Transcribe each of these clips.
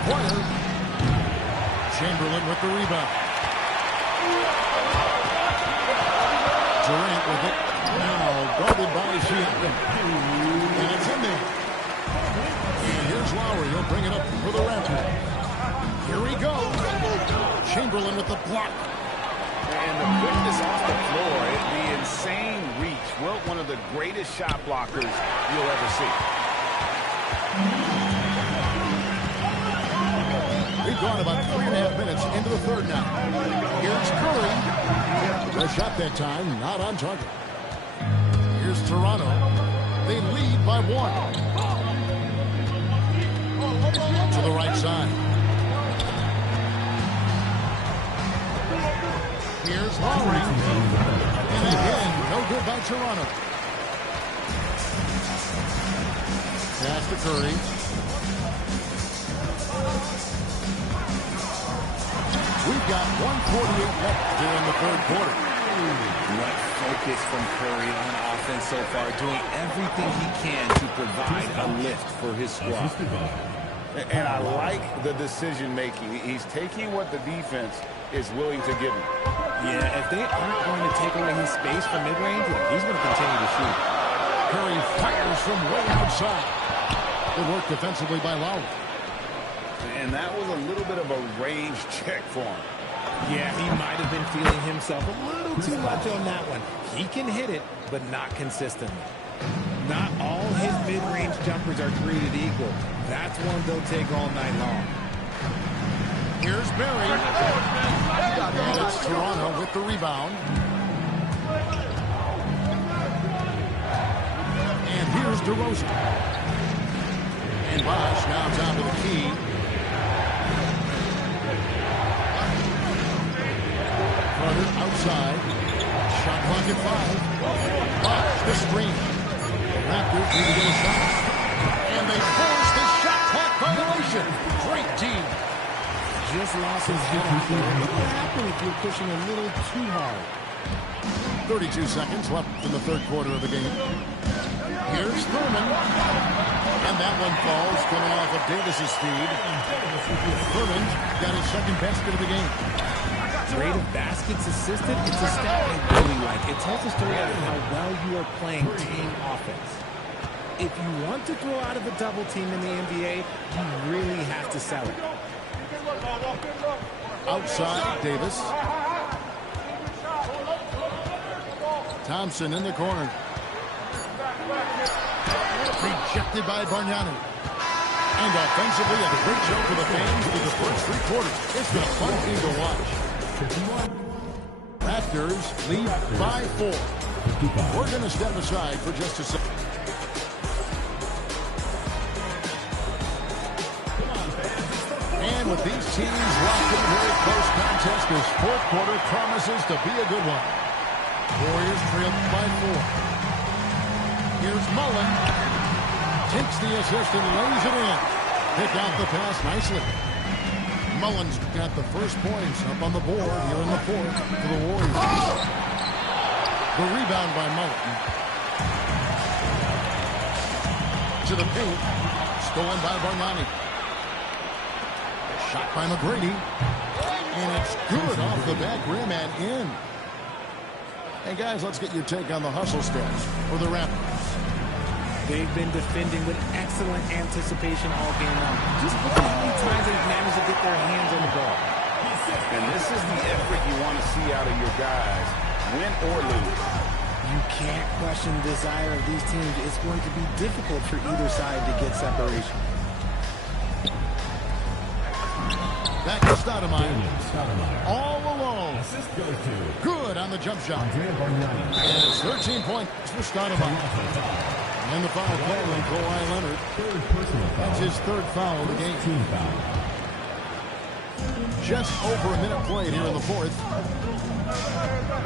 three-pointer. Chamberlain with the rebound. Durant with it. Now guarded by Siakam. And it's in there. And here's Lowry. He'll bring it up for the Raptors. Here he goes. Chamberlain with the block. And the quickness off the floor, the insane reach. Well, one of the greatest shot blockers you'll ever see. We've gone about 3.5 minutes into the third now. Here's Curry. The shot that time, not on target. Here's Toronto. They lead by 1. To the right side. Here's Lowry. And again, no good by Toronto. Pass to Curry. We've got 1:48 left during the third quarter. What focus from Curry on offense so far, doing everything he can to provide a lift for his squad. And I like the decision-making. He's taking what the defense is willing to give him. Yeah, if they aren't going to take away his space from mid-range, he's going to continue to shoot. Curry fires from way outside. Good work defensively by Lowry. And that was a little bit of a range check for him. Yeah, he might have been feeling himself a little too much on that one. He can hit it, but not consistently. Not all his mid-range jumpers are created equal. That's one they'll take all night long. Here's Barry. And it's Toronto with the rebound. And here's DeRozan. And Bosh now down to the key. Carter outside. Shot clock at 5. Bosh the screen. The Raptors need to get a shot. And they force the shot clock violation. Great team. Just lost his head out there. What would happen if you're pushing a little too hard? 32 seconds left in the third quarter of the game. Here's Thurman. And that one falls coming off of Davis's speed. Thurman got his second basket of the game. Rate of baskets assisted, it's a stat I really like. It tells a story of how well you are playing team offense. If you want to throw out of a double team in the NBA, you really have to sell it. Outside, Davis. Thompson in the corner. Rejected by Bargnani. And offensively, a great show for the fans through the first 3 quarters. It's been a fun team to watch. Raptors lead by 4. We're going to step aside for just a second. And with these teams locked in a very close contest, this fourth quarter promises to be a good one. Warriors trail by 4. Here's Mullen. Takes the assist and lays it in. Pick out the pass nicely. Mullen's got the first points up on the board here in the fourth for the Warriors. The rebound by Mullen. To the paint. Stolen by Bargnani. Shot by McGrady. And it's good off the back rim and in. Hey, guys, let's get your take on the hustle stats for the Raptors. They've been defending with excellent anticipation all game long. Just look at how many times they've managed to get their hands on the ball. And this is the effort you want to see out of your guys, win or lose. You can't question the desire of these teams. It's going to be difficult for either side to get separation. Back to Stoudemire. All alone. Good on the jump shot. And it's 13 points for Stoudemire. And the foul call on Kawhi Leonard. That's his third foul of the game. Just over a minute played here in the fourth.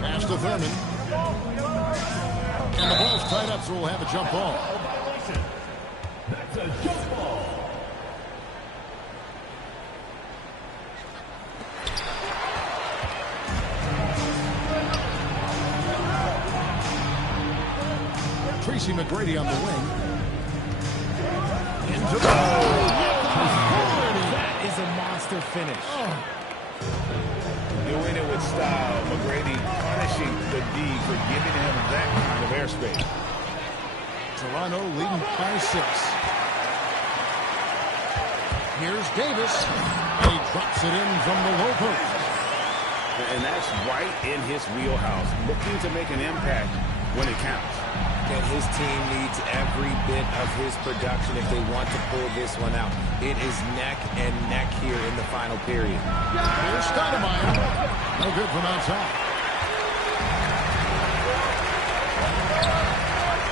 Pass to Thurman. And the ball's tied up, so we'll have a jump ball. That's a jump ball. Tracy McGrady on the wing. Into the hole. That is finish. Doing it with style. McGrady punishing the D for giving him that kind of airspace. Toronto leading by 6. Here's Davis. He drops it in from the low post. And that's right in his wheelhouse, looking to make an impact when it counts. And his team needs every bit of his production if they want to pull this one out. It is neck and neck here in the final period. Here's Stoudemire. No good from outside.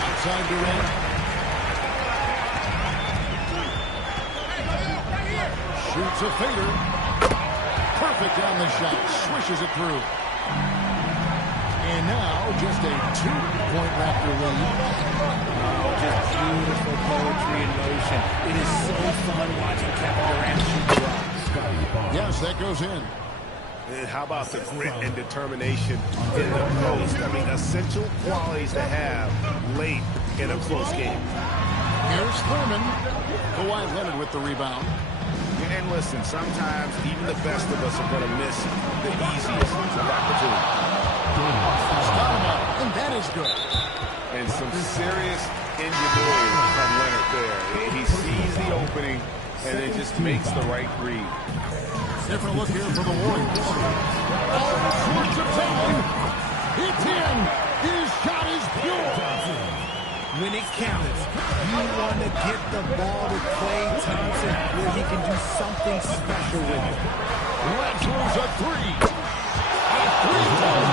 Outside Durant. Shoots a fader. Perfect on the shot. Swishes it through. And now just a 2-point Raptor lead. Oh, just beautiful poetry in motion. It is so fun watching Kevin Durant shoot drops. Yes, that goes in. And how about the grit and determination in the post? I mean, essential qualities to have late in a close game. Here's Thurman. Kawhi Leonard with the rebound. And listen, sometimes even the best of us are going to miss the easiest of opportunities. Stoudemire, and that is good. And some serious ingenuity from Leonard there. He sees the opening and then just makes the right read. Different look here for the Warriors. All sorts of time. It's in. His shot is pure. When it counts, you want to get the ball to Klay Thompson where he can do something special with it. Lazarus a 3. A 3-point.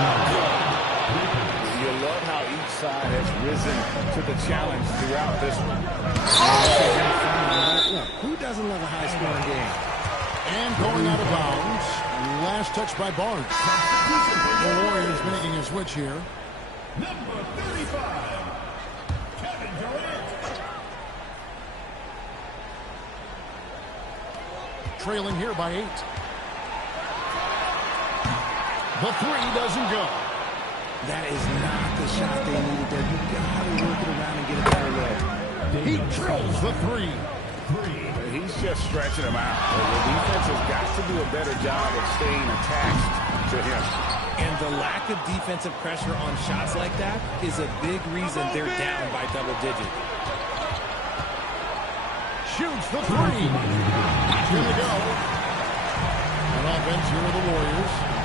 You love how each side has risen to the challenge throughout this one. Who doesn't love a high-scoring game? And going out of bounds. Last touch by Barnes. The Warriors making a switch here. Number 35, Kevin Durant. Trailing here by 8. The 3 doesn't go. That is not the shot they needed there. You got to work it around and get a better look. He drills the 3. He's just stretching him out. The defense has got to do a better job of staying attached to him. And the lack of defensive pressure on shots like that is a big reason they're down by double digits. Shoots the 3. Here we go. An offense here with the Warriors.